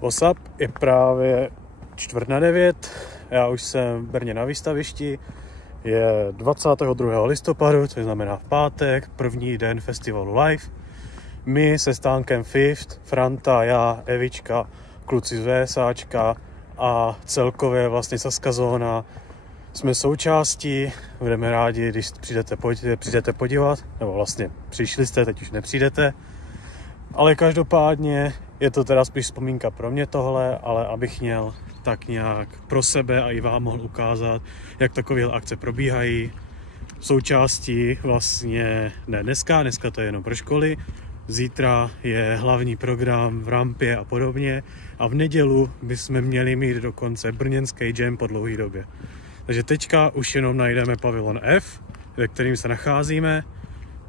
What's up, je právě 8:45, já už jsem v Brně na výstavišti, je 22. listopadu, což znamená v pátek, první den festivalu Live. My se stánkem Fifth, Franta, já, Evička, kluci z VSAčka a celkově vlastně Saska zóna jsme součástí, budeme rádi, když přijdete podívat, nebo vlastně přišli jste, teď už nepřijdete. Ale každopádně je to teda spíš vzpomínka pro mě tohle, ale abych měl tak nějak pro sebe a i vám mohl ukázat, jak takové akce probíhají. Součástí vlastně ne dneska to je jenom pro školy, zítra je hlavní program v rampě a podobně a v nedělu bychom měli mít dokonce brněnský jam po dlouhé době. Takže teďka už jenom najdeme pavilon F, ve kterým se nacházíme.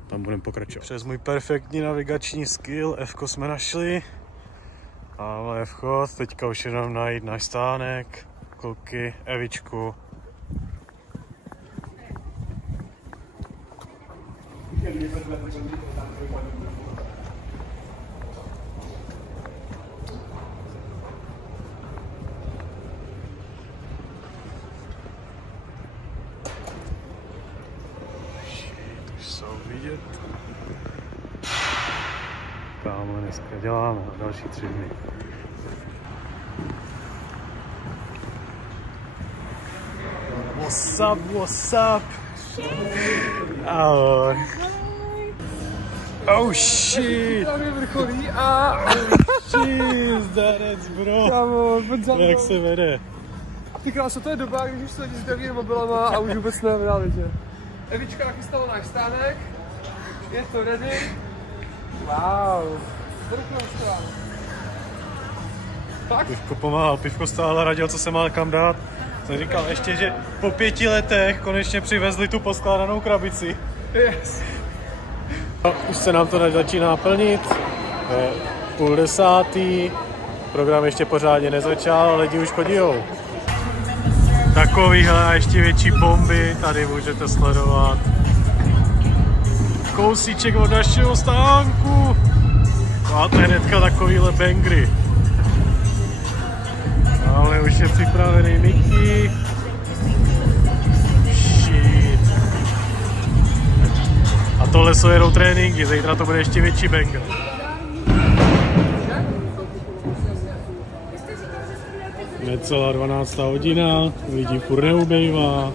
Tam budeme pokračovat. Přes můj perfektní navigační skill F-ko jsme našli. Ale vchod, teďka už jenom najít náš stánek, kluky, Evičku. Vidět. Kámo, dneska děláme další 3 dny. What's up? Ahoj. Oh shit. Jeez, zdarec, bro. Kámo, pojď za mnou. Jak se vede? Ty kráso, to je doba, když už se lidi s druhými mobilama a už vůbec ne v realitě. Evička chystala náš stánek. Je to ready? Wow. Fakt? Pivko pomáhal, Pivko stál a radil, co se má kam dát. Jsem říkal ještě, že po 5 letech konečně přivezli tu poskládanou krabici. Yes. No, už se nám to začíná plnit. Je 9:30. Program ještě pořádně nezačal, ale lidi už chodijou. Takovýhle a ještě větší bomby tady můžete sledovat. Kousíček od našeho stánku. Máte hnedka takovýhle bangry. Ale už je připravený Mickey. Shit. A tohle jsou jenom tréninky, zítra to bude ještě větší banger. Necelá 12. hodina, lidí furt neubejvá.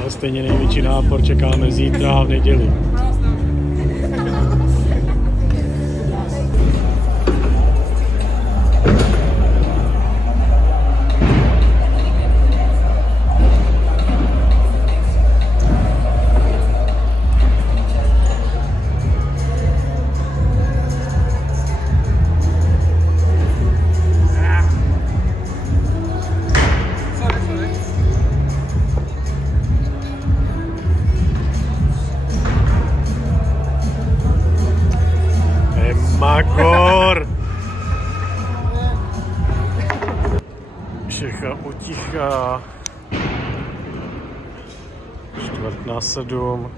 Ale stejně největší nápor čekáme zítra v neděli. Magor! Všechno utichá. 6:45.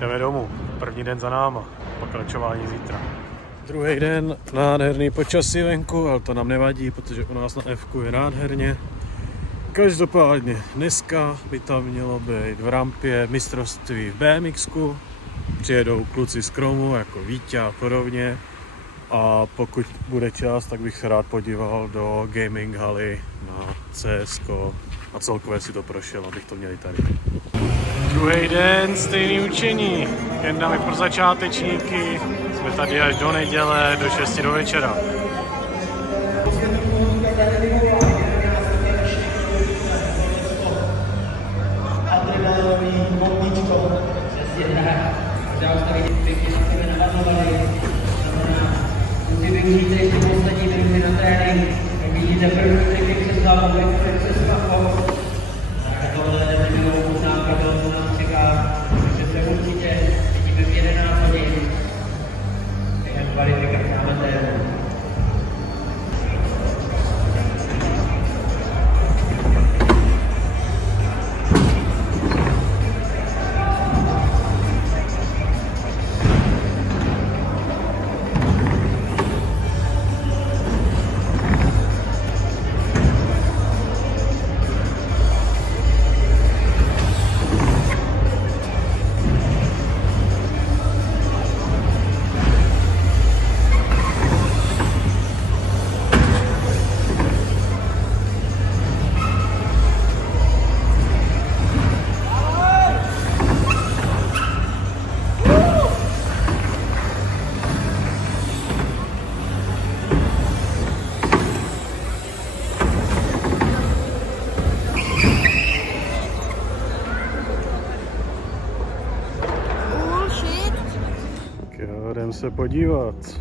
Jdeme domů. První den za náma. Pokračování zítra. Druhý den, nádherný počasí venku, ale to nám nevadí, protože u nás na F-ku je nádherně. Každopádně dneska by tam mělo být v rampě mistrovství v BMX-ku. Přijedou kluci z Kromu, jako Vítě a podobně. A pokud bude čas, tak bych se rád podíval do gaming haly na CSko a celkově si to prošel, abych to měli tady. Druhý den, stejný učení. Kendami pro začátečníky. Jsme tady až do neděle, do 6 do večera. Využijte ještě poslední minuty na trénink, jak vidíte první triky přes hlavu, přes pacho. Tohle nebylo možná prdel, co nám čeká, takže se určitě vidíme v 11 hodin. Během kvalifikace amatérů. se podívat.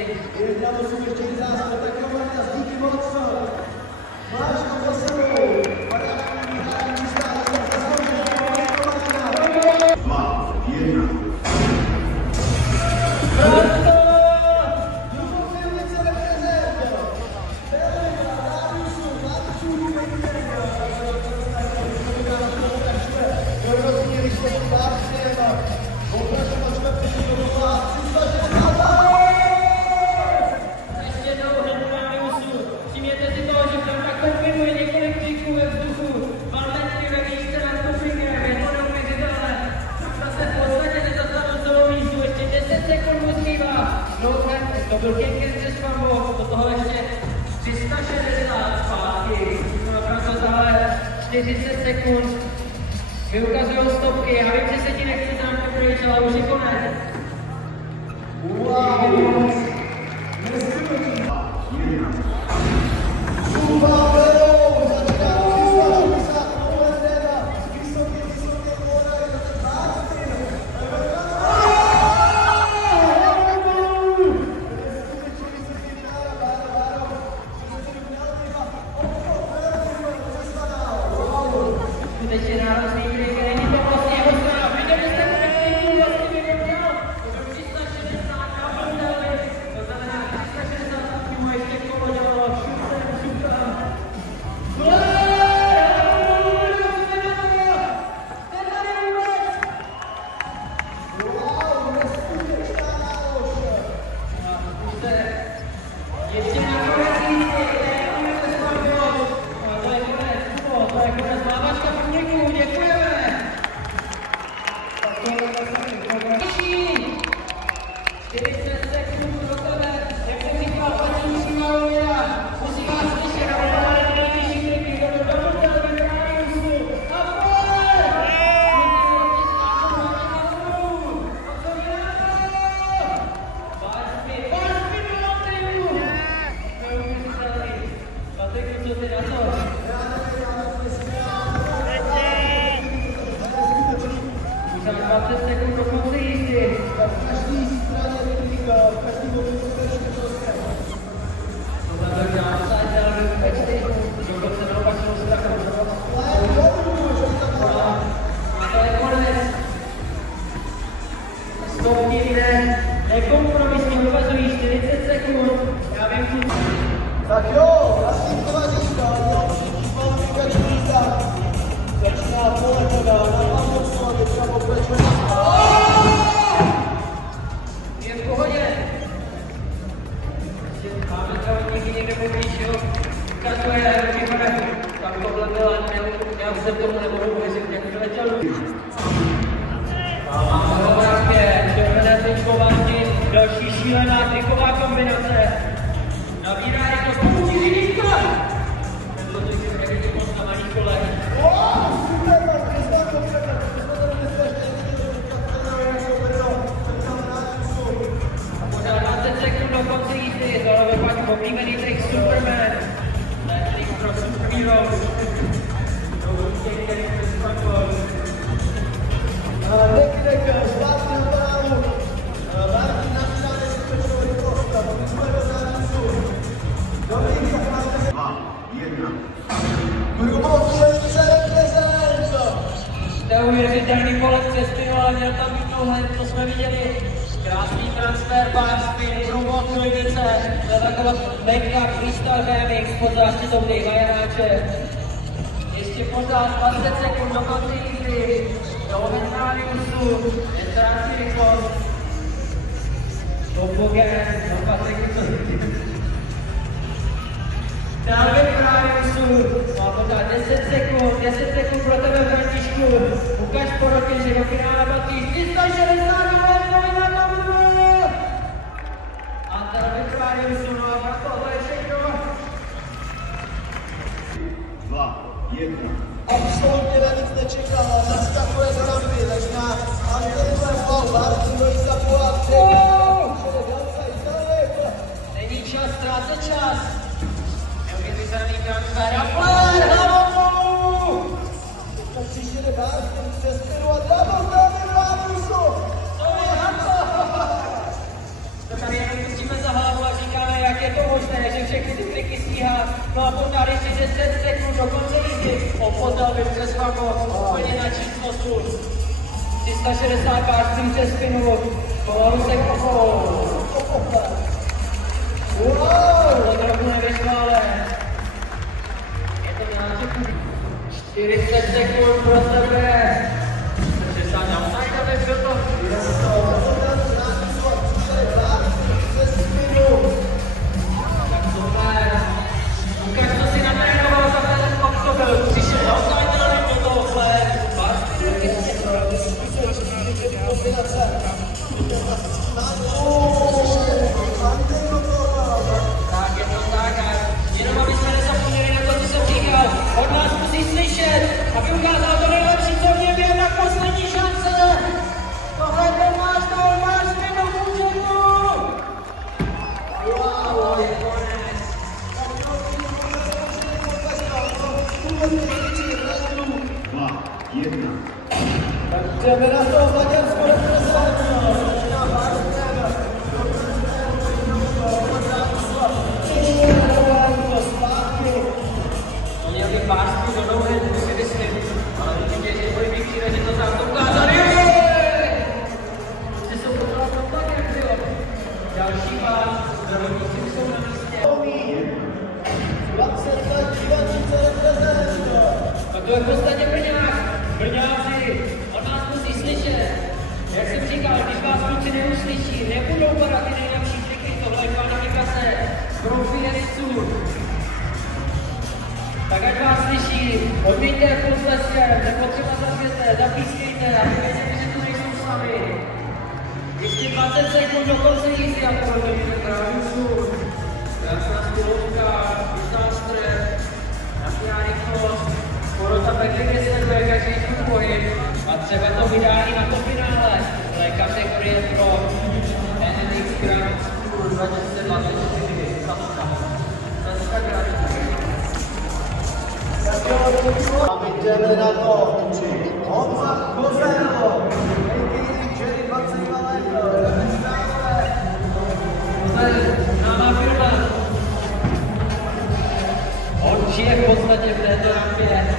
Marty. Jedna to jsou ještě zásady, tak jo, Marta, díky moc. Máš to za sebou. To byl Kenken ze Spambo, do toho ještě 360 zpátky, naprosto zále 40 sekund, mi ukazují stopky, já vím, že se ti nechci tam pryč, ale už je konec. Tak jo, vlastní tovařiška, Malvika Čelíka, začíná polevoda, na Pavlovsku, teďka pokračuje. Je v pohodě. Máme zdravotníky někde poblíž, jo? Ukazuje ruky paneku. Tak tohle byla, já už jsem tomu nemohu uvěřit, jak vyletěl. A máme ho vrátě, červené tričko Martin, další šílená triková kombinace. Nabírá jako spouští vidítka! Tento to si nevidí moc na malý kole. Super, Martin, znám to předem, pořád 20 sekund do konce jízdy, tohle byl paní oblíbený trik Superman. To je trik pro superheroes. Nekydek, zvládne na bránu. Martin načíná nesvětečnou rychlost, a my jsme do zápisu. Dobrý, tak máte se. 2, 1. Grubočenice reprezent. Neuvěřitelný kolek festival, měl tam být tohle, to jsme viděli. Krásný transfer, bar spin, Grubočenice. To je taková mega freestyle BMX pod záštitou Davea Janáče. Ještě pořád 20 sekund do konce jízdy. Do Metraliusu, nestrácí rychlost. Topogen, do Patriku. Dále Metraliusu, má pořád 10 sekund pro tebe, Františku. Ukaž porotě, že do finále patří 360 let, a dále Metraliusu, no a pak tohle je všechno. 2, 1. Absolutně na nic nečekala, naskakuje z rampy, začíná Antonové Flau, Martin Dojka po akci. Není čas, ztrácet čas. Neuvěřitelný transfer a flare, hlavou! Teďka příště jde Martin přes spinu a double dáme Ránusu. To je hamba! To tady jenom pustíme za hlavu. jak je to možné, že všechny ty triky stíhá. No a pořád ještě 10 sekund do konce jízdy. Opotal by přes Fako, úplně na číslostu. 360 kářství přes spinu, Kolousek okolo. To trochu nevyšlo, ale je to nějaký 40 sekund pro tebe. 60 outside, aby byl to. Tak super. Ukaž, co si natrénoval za ten oktober. Přišel outside, ale nebyl to tohle. Tak je to tak, jenom aby jsme nezapomněli na to, co jsem říkal. Od nás musí slyšet, aby ukázal to nejlepší, co v něm je, na poslední šance. Tohle máš minut účetku. Wow, je konec. 2, 1. Jdeme na to, Maďarsko reprezentuje. To měl být párství do nouhy, to si myslím, ale určitě, že bude výchýre, že to tam to ukázali. Že jsou to tak, jak bylo. Další pár, zdravotníci jsou na místě. 20 let divačnice reprezentuje. A to je v podstatě Brňák. Brňáci, od nás musí slyšet. Jak jsem říkal, když vás kluci neuslyší, nebudou padat ty nejlepší triky, tohle je kvalifikace profijeristů. Tak ať vás slyší, odmíňte posleskem, nepotřeba zapěte, zapískejte, a věděli, že to nejsou sami. Ještě 20 sekund do konce jízdy a to vidíte právě sůl. Krásná stylovka, disaster, jasná rychlost, porota pekně sleduje každý svůj pohyb a třeba to vydá i na to finále. To je kategorie pro NMX Grand Tour 2024. A my jdeme na to. Honza Kozel, Jerry 22 let. Známá firma. On žije v podstatě v této rampě.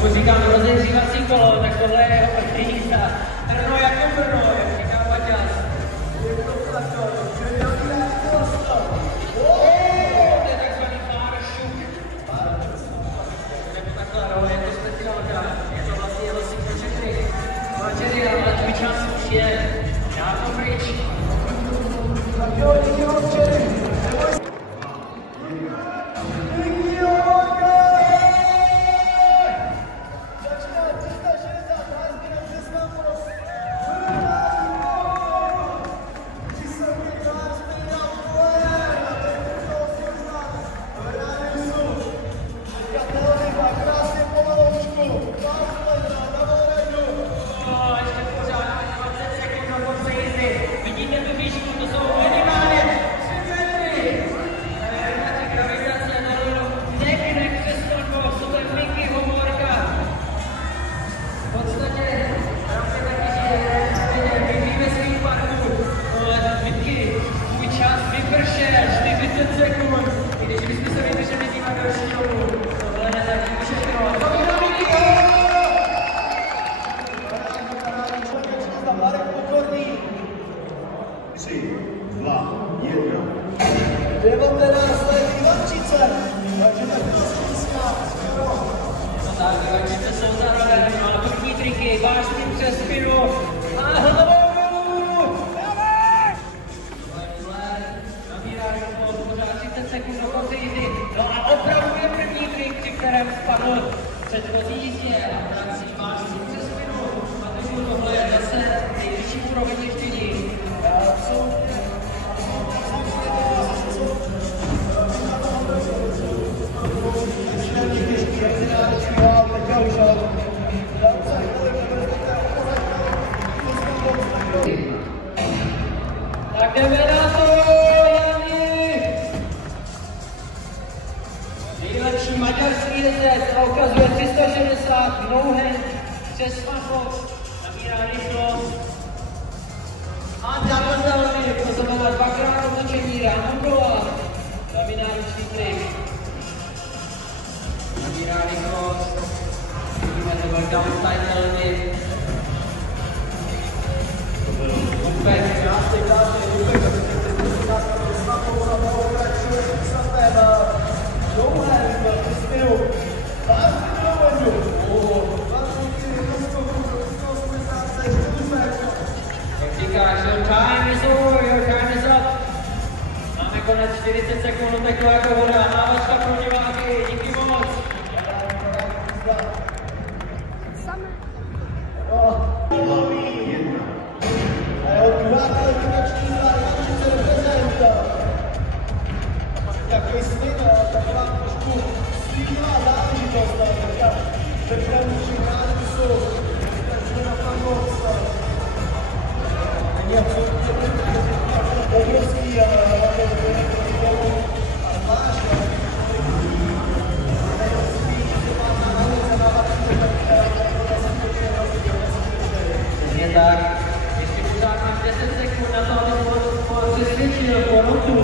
Mu říkám rozehřívací kolo, tak tohle je jeho první jízda. Brno jako Brno, jak říká Maťas. To je takzvaný páršuk. Nebo takhle, ale je to speciálka. Je to vlastně jeho signature trick. Mačery, ale tvůj čas už je dávno pryč. Tak jo, díky moc, Jerry. Tak jdeme na to, Jany! přes Smartbox, nabírá rychlost. A Damandelmi, to znamená dvakrát otočení Ramondola, dominantní trik. Nabírá rychlost, vidíme to byl downside element. To byl komplet. Krásný, Your time is over, your time is up. Máme konec 40 sekund, uteklo jako voda, návačka pro diváky, díky moc. Tak, ještě pořád máš 10 sekund na to, aby přesvědčil Porotu,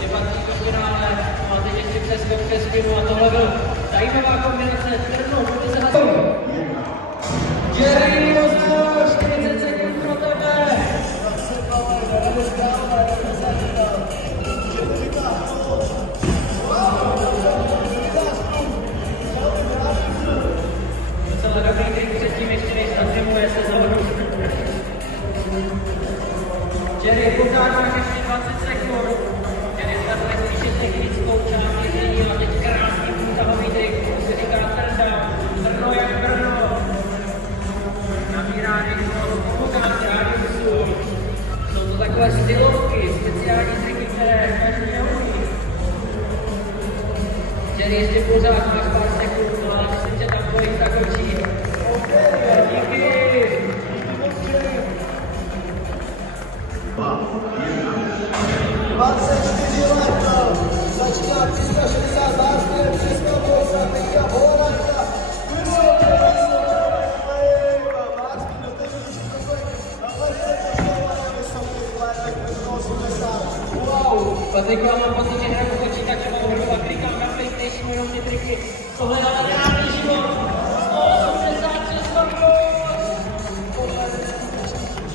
že patří do finále, no a teď ještě přeskok přes spinu a tohle byl zajímavá kombinace, trnou, pojďte se na to. Jerry Rosner, 40 sekund pro tebe. Docela dobrý trik předtím, ještě než zatrimuje se zahodu. Jerry, pořád máš ještě 20 sekund. Jerry startuje spíše technickou část jezdení a teď krásný průtahový trik, to se říká turn down, trno jak brno. Nabírá rychlost, pořád rádiusu. Jsou to takové stylovky, speciální triky, které každý neumí. Jerry, ještě pořád máš pár sekund, no ale myslím, že tam pojď zakočí. Díky. 24 let, začíná 360 zářky, přesná bolsa, teďka Holanka, Patrik, já mám pocit, že hra po počítačovou hru a klikám na PlayStationu jenom ty triky. Tohle je ale reálný život. 183 stopů.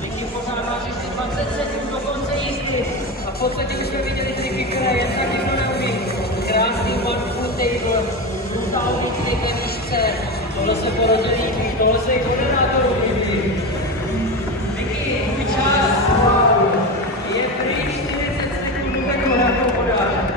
Díky, pořád máš ještě 20 sekund do konce jízdy. A v podstatě už jsme viděli triky, které jen tak nikdo neumí. Krásný one-foot table, brutální trik ve výšce. Tohle se Porotě líbí, tohle se i moderátorů líbí. Vicky, můj čas je pryč, 40 sekund, tak ho nějakou podáš.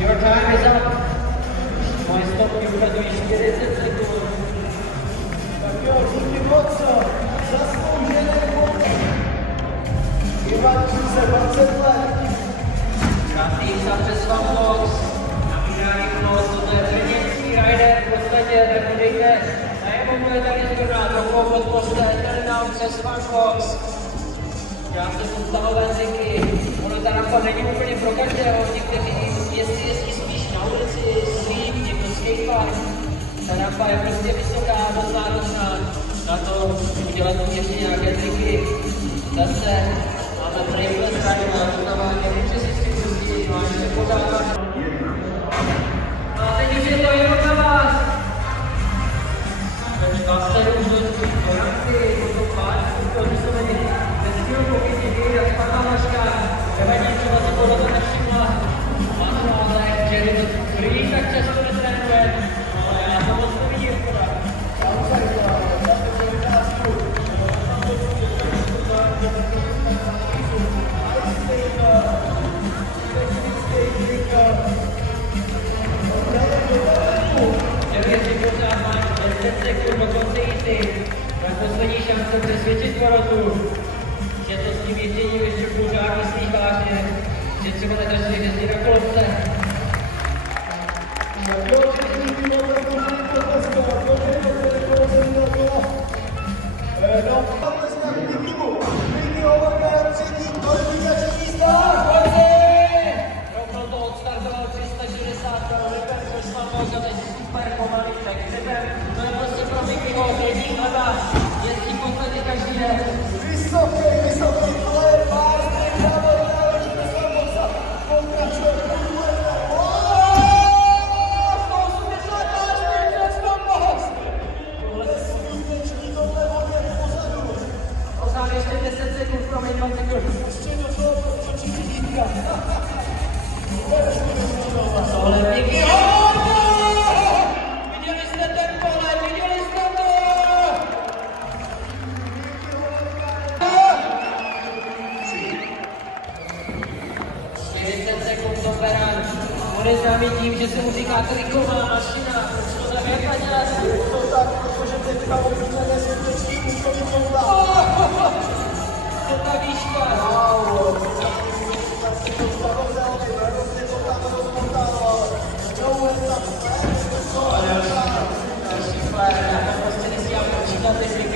Your time is up. Moje stopky ukazují 40 sekund. Tak jo, díky moc, zasloužené moc. Ivan Kuse, 20 let. Krásný výsah přes Smartbox. Nabírá rychlost, toto je brněnský rider, v podstatě, tak podejte na jeho je tady zrovna, trochu podpořte, tady nám přes Van Fox. Já se tu stavové triky, ono ta rampa není úplně pro každého, někteří jestli jezdí spíš na ulici, street, někdo skatepark. Ta rampa je prostě vysoká, dost náročná na to udělat ještě nějaké triky. Zase máme frameless rider, to znamená, nevím, že si pustí, no a ještě pořád. No a teď už je to jenom na vás. Vlastně už do rampy, do páčku, to vysloveně bez chvilku chytí a spadla maška. Nevadí, třeba si podle to nevšimla. Ano, ale Jerry to prý tak často netrénuje. Ale já to moc nevidím, škoda. Poslední šance přesvědčit porotu, že to s tím jezdím ještě pořád myslí vážně, že třeba nedařili jezdit na kolobce. Rovnou to odstartoval 360 km, což mám možná teď super pomalý, takže to je prostě pro Mikyho, třetí chleba, jezdí kompletně každý den. Vysoký, ale vážně, dávaj, pokračuje, Pořád ještě 10 sekund, promiň, 2 sekundy. Tohle Mikyho! Viděli jste ten pohled, viděli jste to! 40 sekund do Beran. On je známý tím, že se mu říká triková mašina. To za větla to tak, protože teďka občané světečky museli poudat. Co ta výška?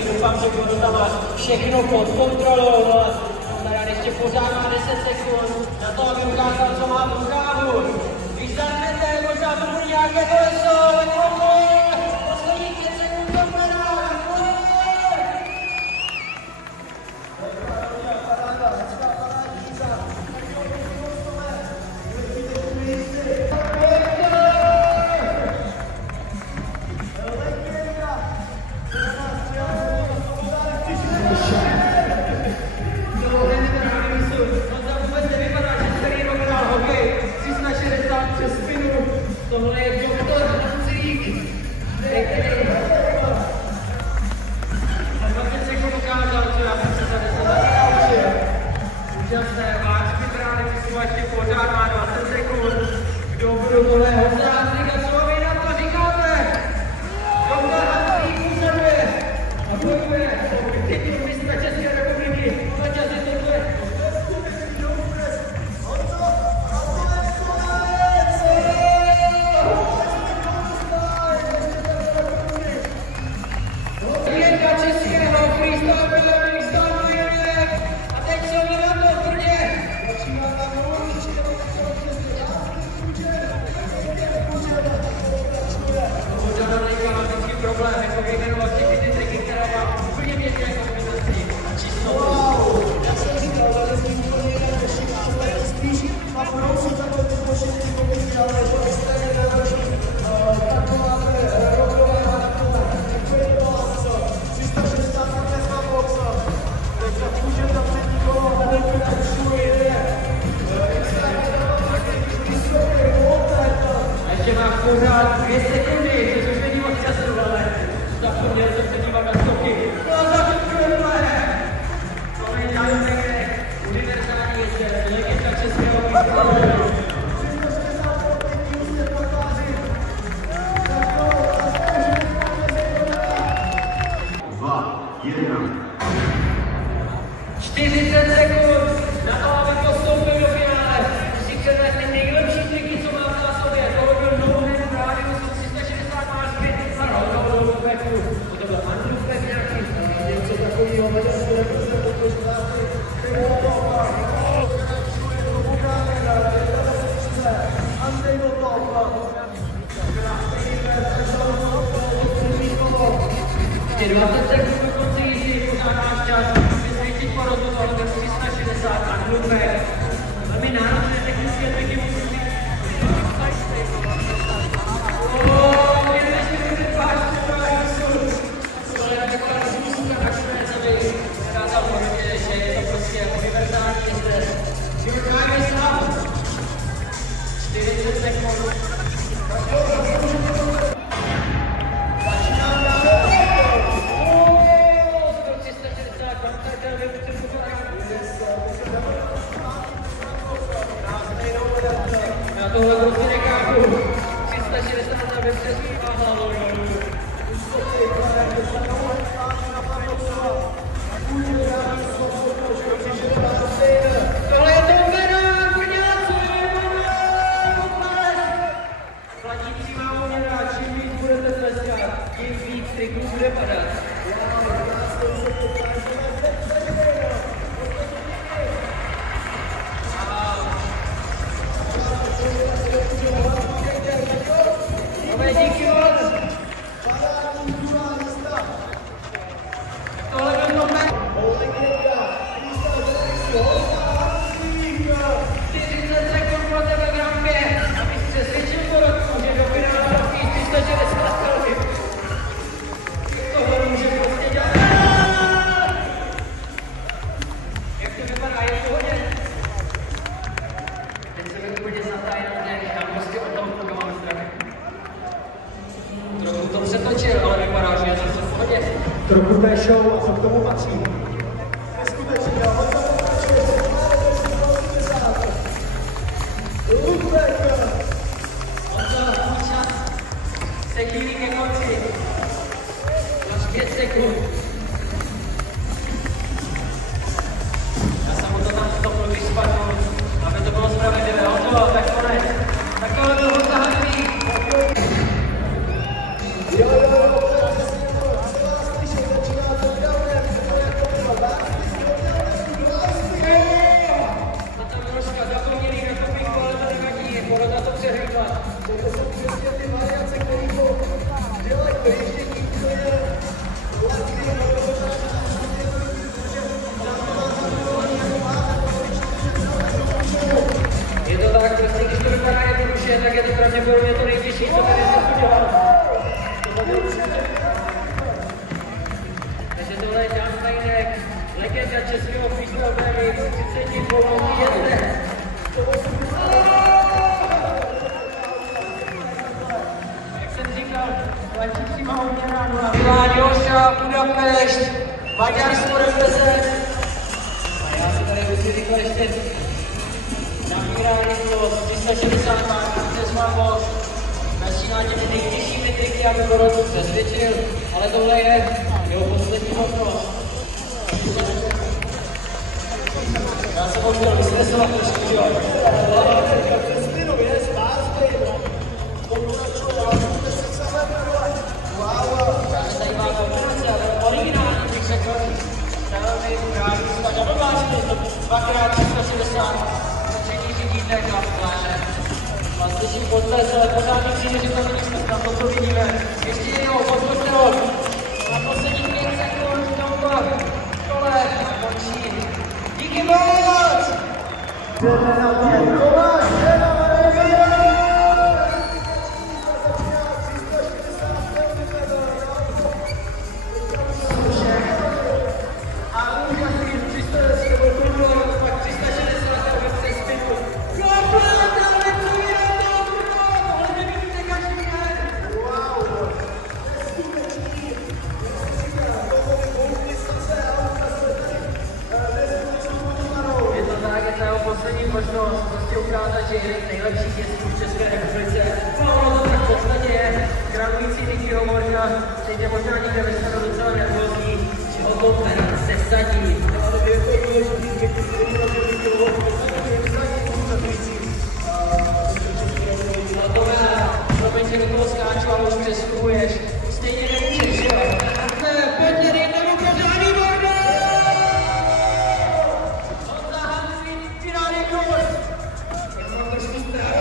Doufám, že budu tam všechno pod kontrolou. Tady ještě pořád má 10 sekund na to, aby ukázal, co má v rukávu. Když zanete, možná to bude nějaké koleso, ale poslední 5 sekund do Bera. Tohle je doktor Hanzík. A 20 sekund ukázal, co já jsem se za 10 let naučil. Úžasné, váčky brány, ty ještě pořád má 20 sekund. Kdo budou tohle Honza Hanzík a co vy na to říkáte? Doktor Hanzík úřaduje a bojuje o titul mistra České republiky. Maťaři tohle. Problém, jako vyjmenovat všechny ty triky, které mám úplně běžné kombinací. Já jsem říkal, ale s tím úplně jinak řeším, ale spíš a prosím takové ty zložitý kombinace, ale to je stejně taková roková takové, úplně balance, 360 bez boxa, takže může tam třetí kolo, a nepokračuje, ještě má pořád 2 sekundy, což už není moc času, ale zapomněl jsem se dívat na skoky. No zapomněl! To je žádné univerzální jezdec, legenda českého výzkumu. To byl Ještě 20 sekund do konce jízdy, pořád máš čas, vysvětlit porotu do 360 a hlubek. Velmi náročné technické triky musí být. Já tohle prostě nechápu. 360 na bezpečí a hlavou. Tohle je to uměrá, brňáci, platící má uměrá, čím víc budete tleskat, tím víc triků bude padat. Díky moc! Tohle byl moment! 40 sekund pro tebe v rampě, abys přesvědčil porotku, že do finále trofí 360 kalorý. Tohle může prostě dělat. Jak to vypadá? Je v pohodě? Teď se mi úplně zatájí na mě, já prostě od toho kluka mám strach. Trochu to přetočil, ale vypadá, že je to v pohodě. Trochu té show a co k tomu patří. Neskutečně, ale to se chýlí ke konci. Máš 5 sekund. Já jsem mu to tam stopnul, když spadnul, aby to bylo spravedlivé. Hotovo, tak konec. Takhle bylo zahájení. Na to Miloška zapomněli na kopínku, ale to nevadí. Porota to přehlídla. to jsou přesně ty variace, které dělají ještě tím, co je Je to tak, prostě když to vypadá jednoduše, tak je to pravděpodobně to nejtěžší, co tady se udělal. Takže tohle je Dan Steinek, legenda českého freestyle BMX, 30 polovní jezdec. Jak jsem říkal, platící má hodně ráno. Milan Joša, Budapešť, Maďarsko reprezent. A já si tady musím říkat ještě nabírání bylo 360 má, přes mám začíná těmi nejtěžšími triky, aby Borotu přesvědčil, ale tohle je jeho poslední možnost. Já jsem ho chtěl vystresovat trošku, jo. Tady má kombinace, ale originální bych řekl, velmi právě spad a domácí, dvakrát 360. Vidíte, kam pláže. Vlastně potles, ale pořád mi přijde, že to není smutná, to, co vidíme. Ještě jednou, podpořte ho. Na poslední 5 sekund, tomto kole a končí. Díky moc! jdeme na to, Tomáš, jde na A úžasný 300 kontrolovat, pak 360 a ve zpětu. Poslední možnost prostě ukázat, že je nejlepší jezdců v České republice. No, ono to tak v podstatě je. Gradující Nicky Hovorka, stejně možná někde ve stanu docela nervózní, že o tom se vsadí. Ale je to důležitý, no to promiň, že do toho skáču, ale už přeskupuješ. Stejně nemůžeš, jo? Pojďte, dejte mu pořádný bordo! Finální kolo! Já mám trošku strach,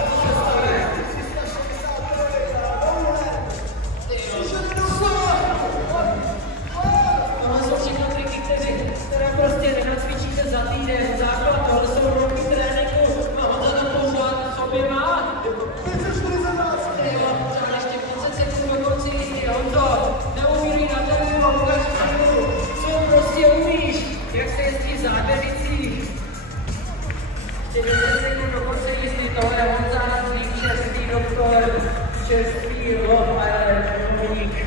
čerstvý Love Island Dominik.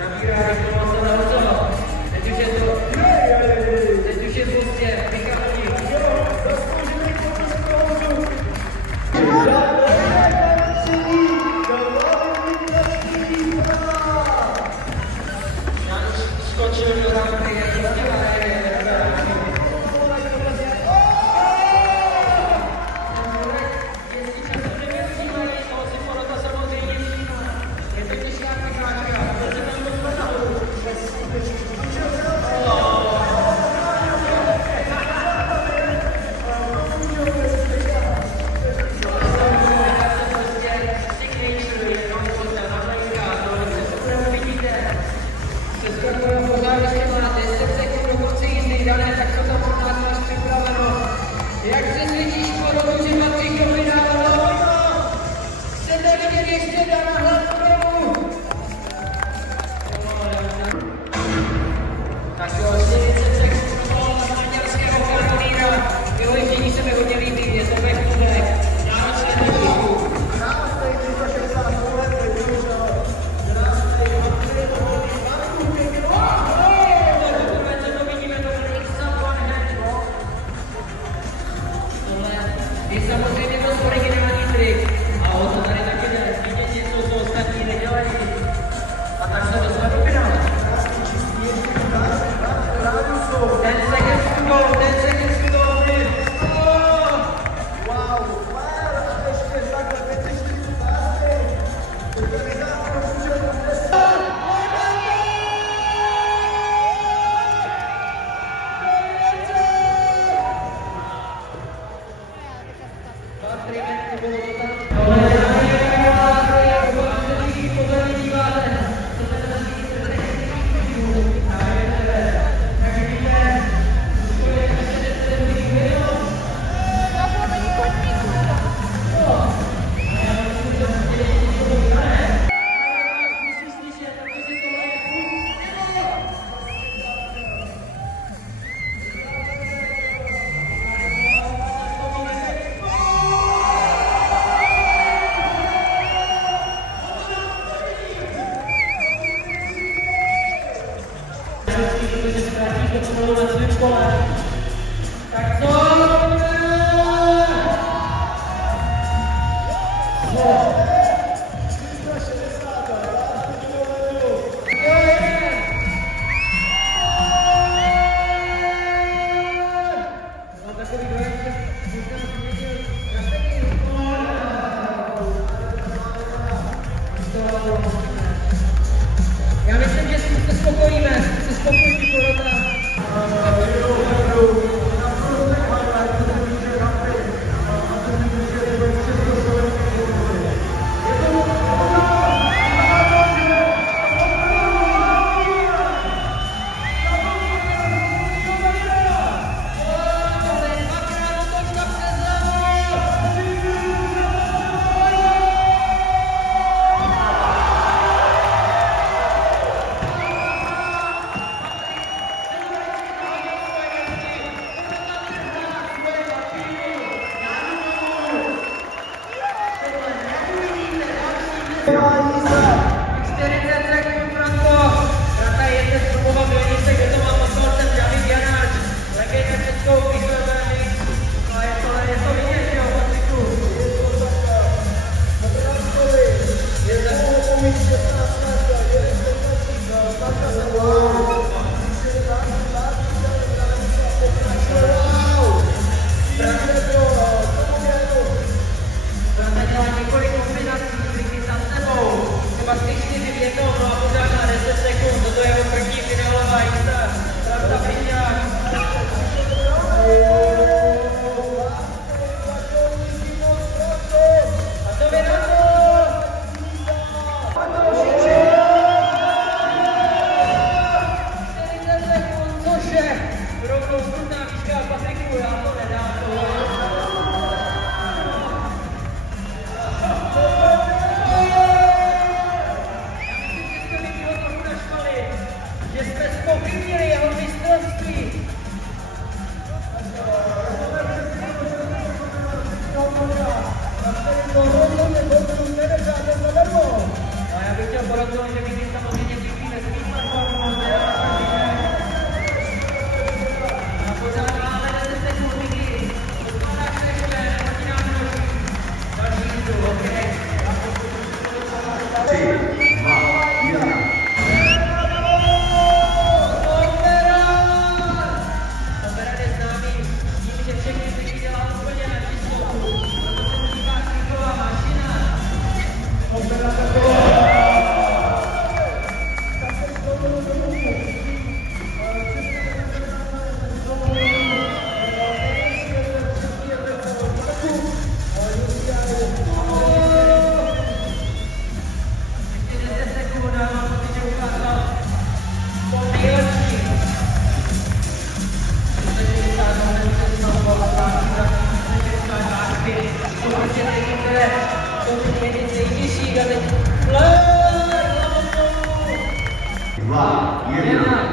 Nabírá rychlost a nahořelo. Teď už je pozdě, vychází. Skočil do rampy, jak to dělají. Jak se světíš porodu, že Matej to vydávalo? Chcete vidět ještě Dana Hladkou? Tak jo, 40 sekund na maďarského kanonýra. Jeho ježdění se mi hodně líbí, je to back-to-back. Náročné trošku. Krásnej 360 let, je samozřejmě dost originální trik a o to tady taky jde. Vidět něco, co ostatní nedělají. A tak se dostane do finále. 10 seconds to go, 10 seconds to go. wow, a ještě takhle 540. Organizátor může Tak co? Já myslím, že se spokojíme, porota. Několik kombinací, kliky za sebou. To prostě takové, to je jeden z nejtěžších a teď 2, 1.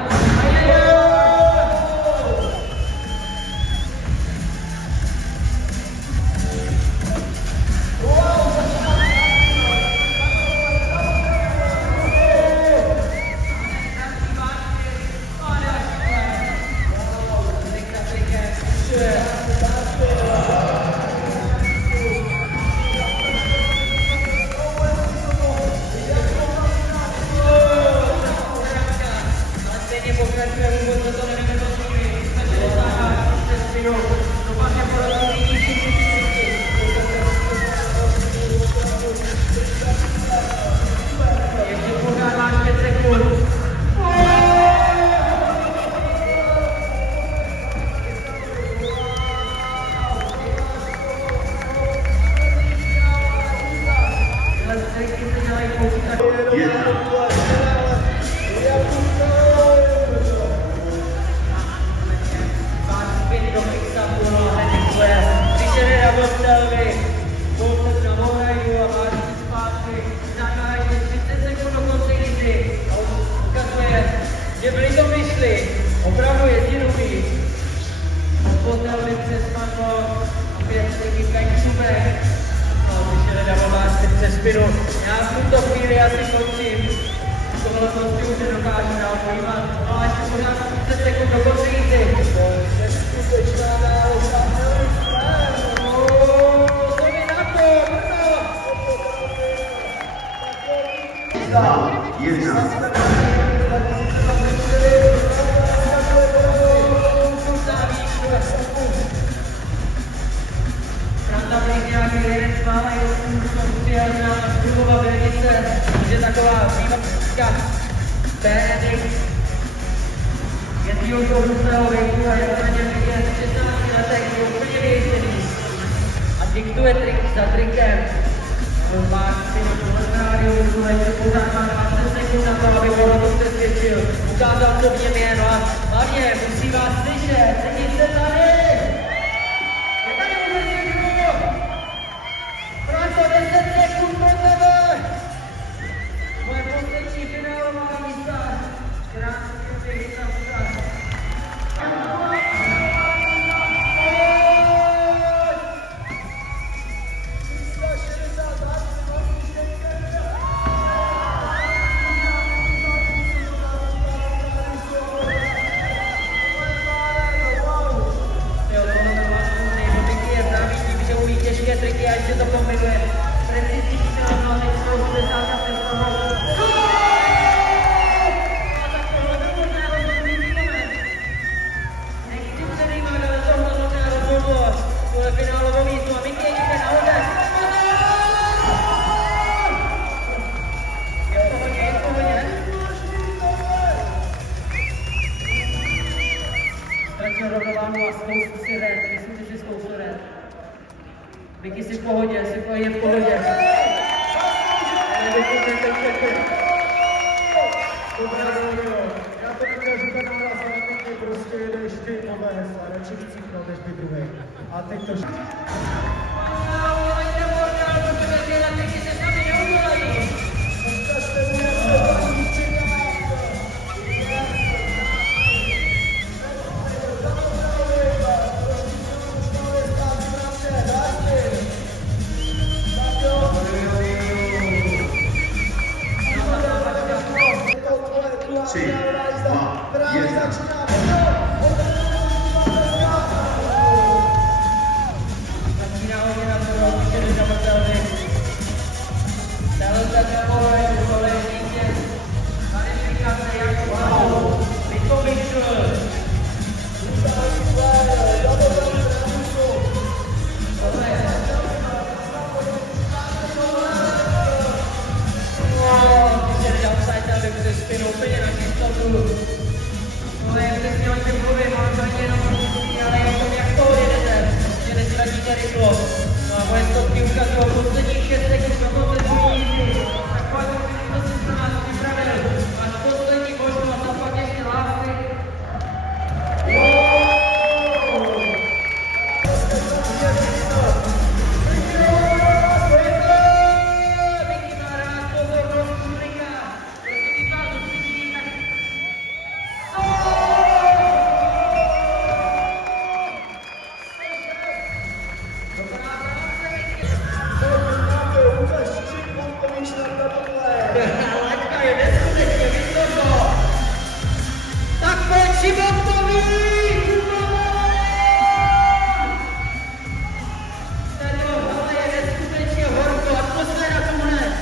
Že byli to myšli, opravdu jedinový. Pozdravili přes Mango, opět se kýkají čubek. No, když je nedáváváčky přes spinu. Já v tuto chvíli asi končím. Tohle prostě už nedokážu dál pojímat. No a ještě pořád 30 sekund do konce jízdy. Neskutečná náložka. Co mi na to, brzo! 2, 1. Tam byl nějaký jeden máma, jsem přijel na Krumlova Velnice, že taková vývačka Benedikt jezdí už od různého věku a je to na něm vidět 16 letech, je úplně vyještěný a diktuje trik za trikem. Má si na rádiu, pořád má 20 sekund na to, aby ho to přesvědčil, ukázal, co v něm je, no a hlavně musí vás slyšet, sedíte tady! Praco, 10 sekund pro tebe! Moje poslední finálová místa, krásně vyhýtavka. Triky a ještě to kombinuje. Precizní výkon, no teď jsou 60 a 7 a tak tohle byl možná rozhodnutý moment. Nechci předjímat, ale tohle možná rozhodlo. Tohle finálovou místu a Miky jde nahoře. Je v pohodě, je v pohodě. Ztratil rovnováhu a spoustu si red. Myslím si, že spoustu red. Miky si v pohodě, je v pohodě. Já to nechtěl říkat na vás, ale Miky prostě jedeš ty nové hesla, radši chcípnout než by druhý. A teď to... Začíná hodně na to. Laťka je neskutečně vysoko. Tak pojď Šimonkovi! Tady je neskutečně horko, atmosféra tu hned.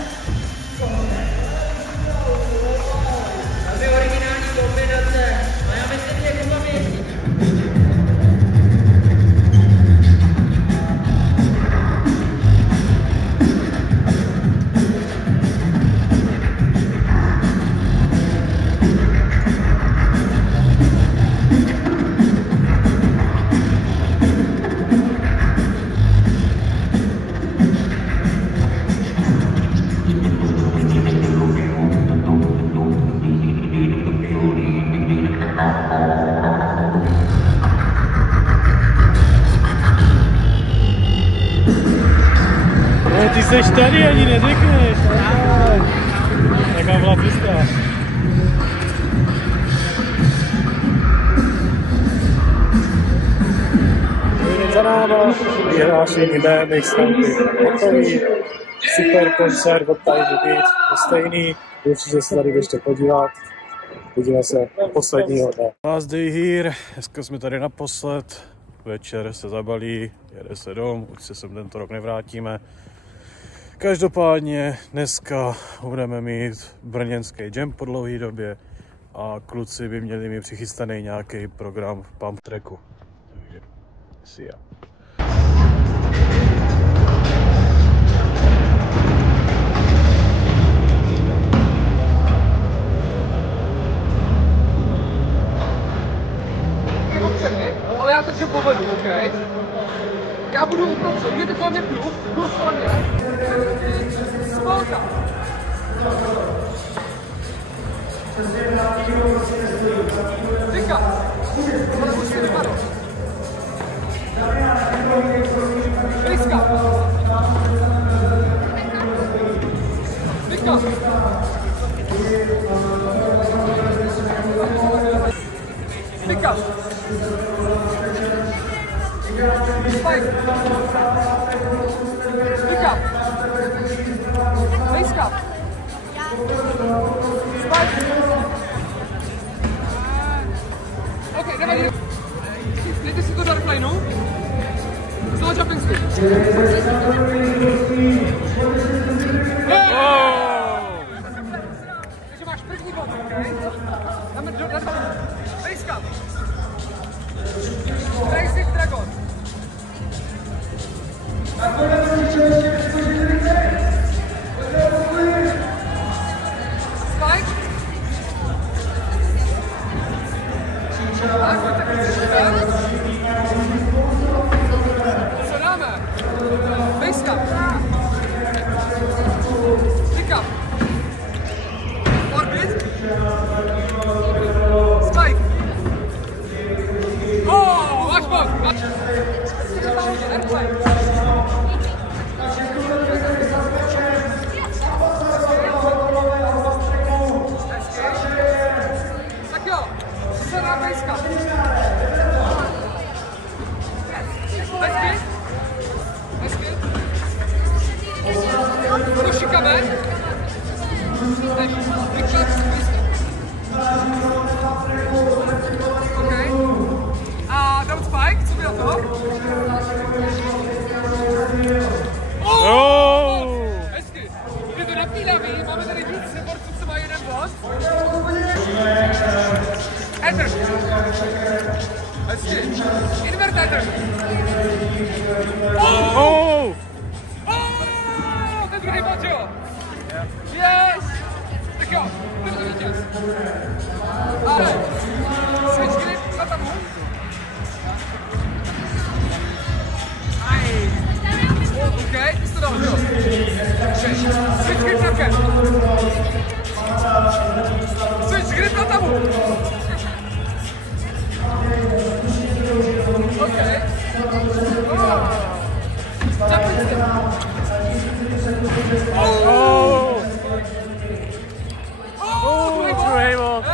Tam je originální kombinace. A já myslím, že je pamětí. Ty seš tady, ani neřekneš. Taká byla cesta. Za náma vyhlášení BMX rampy hotový. Super koncert od Tiny Beat, to stejný. Určitě se tady ještě podívat. Podívej se na posledního dne. Last day here, dneska jsme tady naposled. Večer se zabalí, jede se dom, už se sem tento rok nevrátíme. Každopádně dneska budeme mít brněnský jam po dlouhé době a kluci by měli mít přichystaný nějaký program v pump tracku. Takže see ya. Ale já to povedu, OK? Já budu uprostřed, můžete kolem mě půjdu kolem mě. Spolka. Tyka. Musíte vypadnout. Tyka. Tyka. Tyka. Spike. Pick up. Face cup. Spike. Okay, nevadí. Dejte si to do airplaneu. Solo jumping speed. Takže máš první bod, okay? Dáme face cup. Racing Dragon. Spike. Co dáme? Base cup. Pick up. Orbit. Spike. Oh, watch both. Watch. Airplane. Tak jo, se dá base cup. Hezky. To šikame. OK. A down spike, co bylo to? Oh! Hezky. Je to napínavý, máme tady víc borců, co má jeden bod. Ether. Hezky. Invert ether. Oh! Oh! Ten druhý bod, jo? Yes! Tak jo, ten to vítěz. Ale, switch grip na tabu. OK, ty jsi to dal, jo? Switch grip na ken. Switch grip na tabu. OK. Jumping step. Oh! Oh, druhý bod.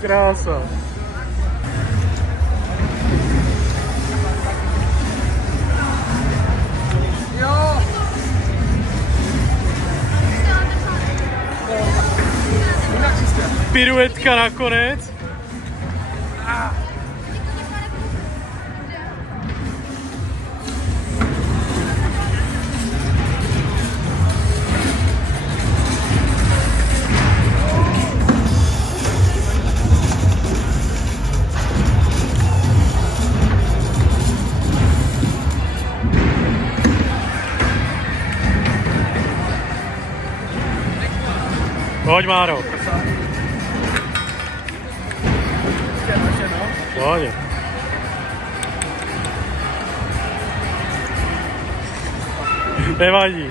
Krása. Jo! Piruetka nakonec. Pojď, Máro. Pojď. Nevadí.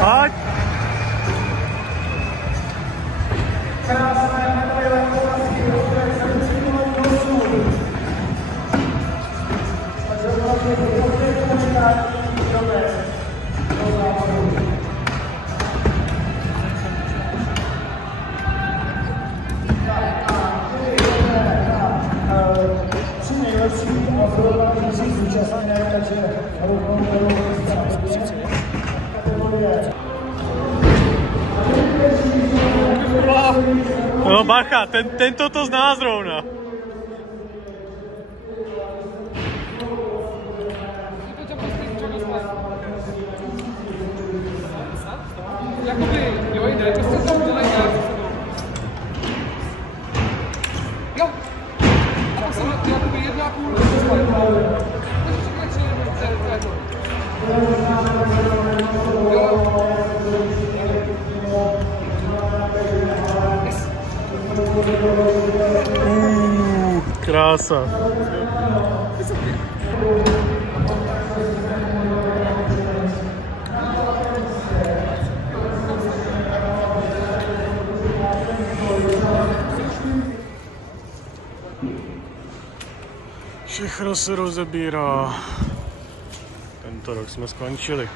Pojď. Tři nejlepší a prodávají zúčastněné, takže No bacha, tento to zná zrovna. Jakoby, jo, jde, prostě to udělej nějak. Jo. A pak jsem jakoby 1,5 dostal. Takže řekne, Krása. Všechno se rozebírá. Tento rok jsme skončili.